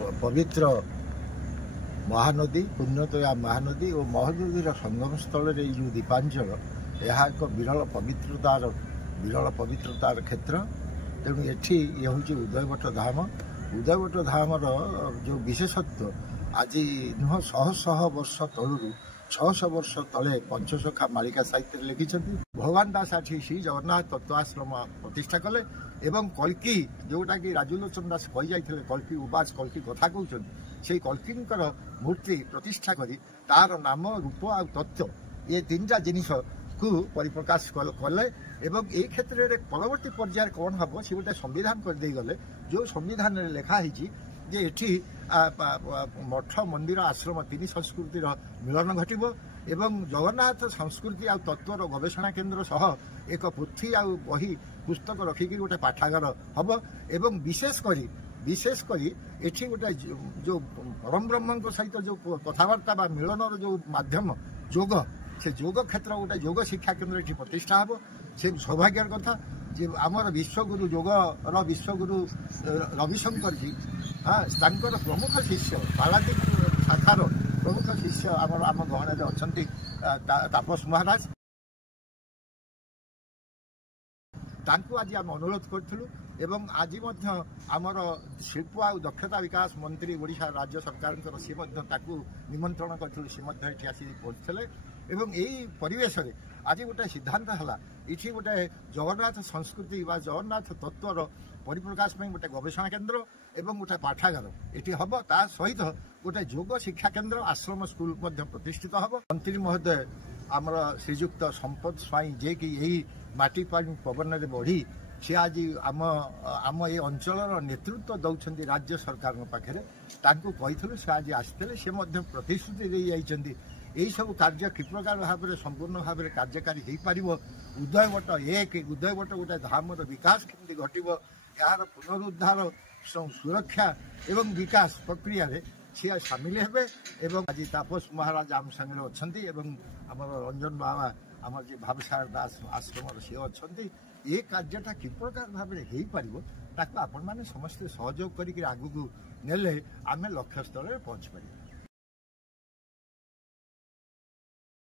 पवित्र महानदी पुण्यतया महानदी और महानदीर संगम स्थल जो दीपांचल यह एक विरल पवित्रतार क्षेत्र। तेणु ये हूँ उदयवट धाम। उदयवट धामर जो विशेषत्व आज नुह शह शह वर्ष तलू 600 वर्ष तले पंचसखा मालिका साहित्य लिखिं भगवान दास आठी श्री जगन्नाथ तत्वाश्रम प्रतिष्ठा कले एवं कल्की जोटा कि राजलोचन दास कही जाते कल्की उवाच कल्की कथा कहते से कल्कीकर मूर्ति प्रतिष्ठा करी तार नाम रूप आ तत्व ये तीनटा जिनिस को परिप्रकाश कले एवं ए क्षेत्र में परवर्ती पर्यायर कौन हम सी गोटे संविधान करदे गले जो संविधान लिखाही जे एठी मठ मंदिर आश्रम तीन संस्कृतिर मिलन घटिबो एवं जगन्नाथ संस्कृति आ तत्वर गवेषणा केन्द्र सह एक पोथी आ बही पुस्तक रखिकी गोटे पाठागार हम एवं विशेष करी एठी गोटे जो परम ब्रह्म सहित जो कथबार्ता बा मिलनर जो माध्यम योग से योग क्षेत्र गोटे योग शिक्षा केन्द्र ये प्रतिष्ठा हम से सौभाग्यर कथा जे आमर विश्वगुरु योगर विश्वगुरु रविशंकर जी हाँ प्रमुख शिष्य पालादीप शाखार प्रमुख शिष्य आम गहणे अच्छा तापस महाराज तांकु आज आम अनुरोध करूँ एवं आज आमर शिल्प आ दक्षता विकास मंत्री ओडिशा राज्य सरकार सी निमंत्रण करूँ सी आसी पहुँचते एवं यही परिवेश आज गोटे सिद्धांत है ये गोटे जगन्नाथ संस्कृति व जगन्नाथ तत्वर परिप्रकाश गोटे गवेषणा केन्द्र एवं गोटे पाठागार ये हम ता सहित गोटे योग शिक्षा केन्द्र आश्रम स्कूल प्रतिष्ठित हम। मंत्री महोदय आमर श्रीजुक्त संपद स्वाई जे कि यही माटी पानी पवन बढ़ी सी आज आम ये अंचल नेतृत्व दौरान राज्य सरकार पाखे कही से आज आसते से प्रतिश्रुति दे जाइछन्ति यही सब कार्य कि प्रकार भाव में संपूर्ण भाव में कार्यकारी हो पार उदयवट उदयवट गोटे धामर विकास केमती घटव यार पुनरुद्धार सुरक्षा एवं विकास प्रक्रिया सी सामिल हे एवं आज तापस महाराज आम संगे अच्छा आम रंजन बाबा आम जी भावसार दास आश्रम सी अच्छा ये कार्यटा कि प्रकार भाव में हो पार आपण मैंने समस्ते सहयोग करके आगू नेले आम लक्ष्य स्थल में पहुंच पार।